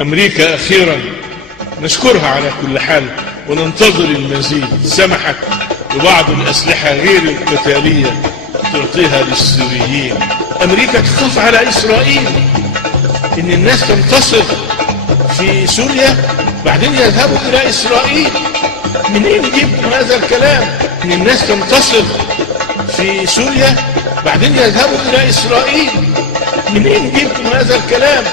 أمريكا أخيرا نشكرها على كل حال وننتظر المزيد، سمحت ببعض الأسلحة غير القتالية تعطيها للسوريين. أمريكا تخاف على إسرائيل إن الناس تنتصر في سوريا بعدين يذهبوا إلى إسرائيل. منين جبتم هذا الكلام؟ إن الناس تنتصر في سوريا بعدين يذهبوا إلى إسرائيل. منين جبتم هذا الكلام؟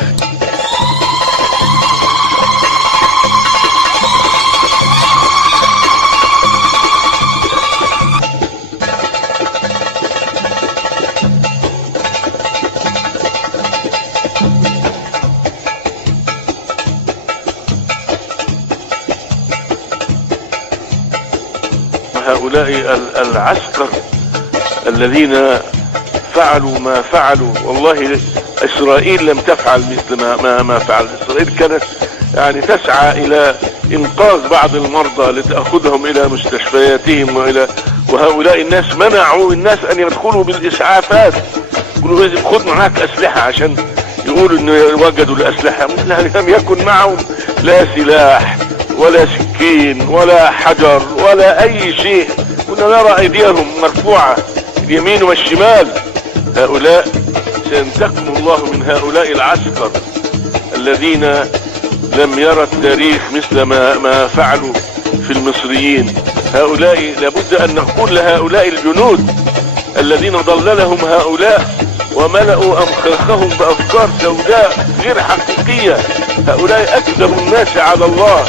هؤلاء العسكر الذين فعلوا ما فعلوا، والله إسرائيل لم تفعل مثل ما فعل. إسرائيل كانت يعني تسعى إلى إنقاذ بعض المرضى لتأخذهم إلى مستشفياتهم وهؤلاء الناس منعوا الناس أن يدخلوا بالإسعافات. يقولوا لازم خذ معاك أسلحة عشان يقولوا إنه وجدوا الأسلحة. لم يكن معهم لا سلاح ولا سكين ولا حجر ولا أي شيء. كنا نرى أيديهم مرفوعة اليمين والشمال. هؤلاء سينتقم الله من هؤلاء العسكر الذين لم يرى التاريخ مثل ما فعلوا في المصريين. هؤلاء لابد أن نقول لهؤلاء الجنود الذين ضللهم هؤلاء وملأوا أمخاخهم بأفكار سوداء غير حقيقية. هؤلاء أكذب الناس على الله.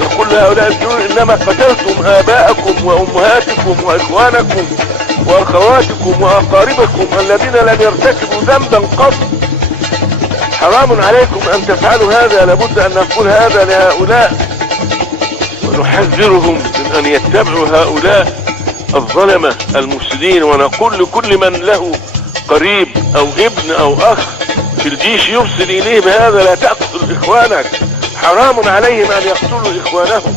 نقول لهؤلاء الجنود إنما قتلتم آباءكم وأمهاتكم وإخوانكم وأخواتكم وأقاربكم الذين لم يرتكبوا ذنبا قط. حرام عليكم أن تفعلوا هذا. لابد أن نقول هذا لهؤلاء ونحذرهم من أن يتبعوا هؤلاء الظلمة المفسدين. ونقول لكل من له قريب أو ابن أو أخ في الجيش يرسل إليه بهذا: لا تقتل إخوانك، حرام عليهم أن يقتلوا إخوانهم.